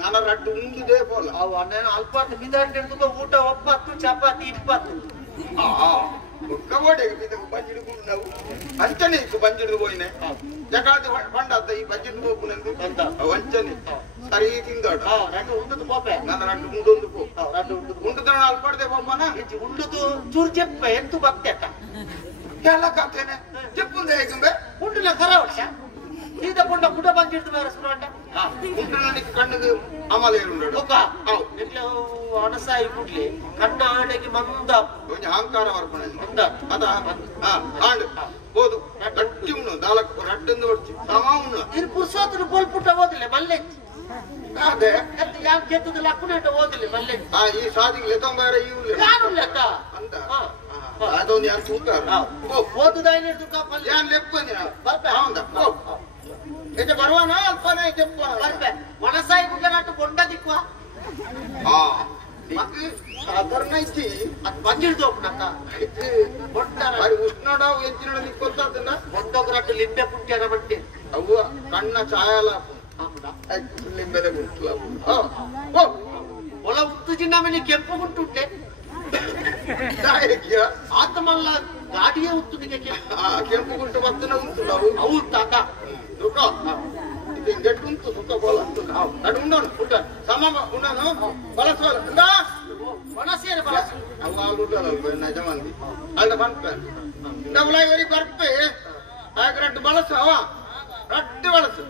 ನಾನು ರಟ್ಟು ಉಂಡಿದೆ ಪೋಲ ಅವ ನಾನು ಅಲ್ಪ ಮಿದಾಂಡ ಊಟ 9 ಚಪಾತಿ 20 ಕಬೋಡೆಗೆ ಬಿದ್ದವು ಬಂಜಿಡ್ಕೊಂಡು ನಾವು ಅಂಚನೆ ಇತ್ತು ಬಂಜಿಡ್ದು ಹೋಯ್ನೆ ಜಗಾದ ಬಂಡಾತ ಈ ಬಂಜಿಡ್ದು ಹೋಗ್ಬುನೆಂದು ವಂಚನೆ ಸರಿ ತಿಂದಾಡ ರಟ್ಟು ಉಂಡದು ಪೋಪೆ ನನ್ನ ರಟ್ಟು ಉಂಡೊಂದು ಪೋ ರಟ್ಟು ಉಂಡದ ಅಲ್ಪಡ್ದೆ ಪೋಪನ ಉಂಡದು ಚೂರು ಚೆಪ್ಪ ಎಂತು ಬಕ್ತೆಕ ಎಲ್ಲ ಕತ್ತೇನೆ ಚೆಪ್ಪುಂದೆ ಹೇಗಂಬೆ ಉಂಡಿನ ಕರ ವರ್ಷ ಈಗ ಕೊಂಡ ಕುಡ ಬಂದಿಡ್ದು ಬೇರೆ ಸುರಂಡ ಉಂಟು ಕಣ್ಣಿಗೆ ಅಮಲ ಏರುಂಡಾಡು ಅಣಸಾಯಿ ಕುಡ್ಲಿ ಕಣ್ಣ ಆಡೆಗೆ ಮಂದ ಕೊಂಚ ಅಹಂಕಾರ ವರ್ಪಣೆ ಮಂದ ಅದ ಆಂಡ್ ಬೋದು ಗಟ್ಟಿ ಉಣ್ಣು ನಾಲ್ಕು ರಟ್ಟಂದು ಹೊಡ್ಚಿ ಸಮ ಉಣ್ಣು ಇದು ಪುರ್ಸೋತ್ರ ಬೋಲ್ಪುಟ್ಟ ಓದಿಲ್ಲ ಮಲ್ಲೆ ಅದೇ ಯಾವ ಕೆತ್ತದ ಲಕ್ಕುನೇಟ ಓದಿಲ್ಲ ಮಲ್ಲೆ ಈ ಸಾದಿಗೆ ಲೆತಂಬಾರ ಇವ್ಲೆ ಯಾರು ಲೆಕ್ಕ ಅಂತ ಅದೊಂದು ಯಾರು ತೂಕಾರ ಓದುದಾಯಿನ ದುಃಖ ಯಾನ್ ಲೆಪ್ಪಂದಿ ನಾವು ಬರ್ಬೆ ಹೌದಾ ಇದು ಬರುವಾನ ಅಲ್ಪನೇ ಚೆಪ್ಪ ಬರ್ಬೆ ಮನಸಾಯಿ ಕುಡ್ಲ ನಾಟು ಕೊಂಡ ದಿಕ್ವಾ ಸಾಧಾರಣ ಐತಿ ಅದು ಬಂದಿಡ್ದು ಒಬ್ಬನಕ್ಕ ಅದು ಉಷ್ಣೋಡಾವು ಎಂಚಿನೋಡ ನಿಕ್ಕೊತ್ತದನ್ನ ಒಂದೊಗ್ರಟ್ಟು ಲಿಂಬೆ ಪುಟ್ಟ್ಯಾರ ಬಟ್ಟೆ ಅವು ಕಣ್ಣ ಛಾಯಾಲ ಲಿಂಬೆದೆ ಗುಂಟ್ಲ ಒಳ ಉತ್ತು ಜಿನ್ನ ಮೇಲೆ ಕೆಂಪು ಗುಂಟುಂಟೆ ಆತಮಲ್ಲ ಗಾಡಿಯೇ ಉತ್ತುದಿಗೆ ಕೆಂಪು ಗುಂಟು ಬತ್ತನ ಉಂಟು ನಾವು ಅವು ತಾತ ಸುಖ ಇದು ಗಟ್ಟುಂಟು ಸುಖ ಬೋಲ ಅದು ಉಂಡೋನು ಉಂಟ ಸಮ ಉಂಡನು ಬಳಸುವ ಮನಸ್ಸೇರ ಬಳಸು ಅವ ಉಂಟಲ್ಲ ನಜಮಂದಿ ಅಲ್ಲ ಬಂತ ಡಬಲ್ ಆಗಿ ಬರ್ಪೆ ರಟ್ಟು ಬಳಸು ಅವ ರಟ್ಟು ಬಳಸು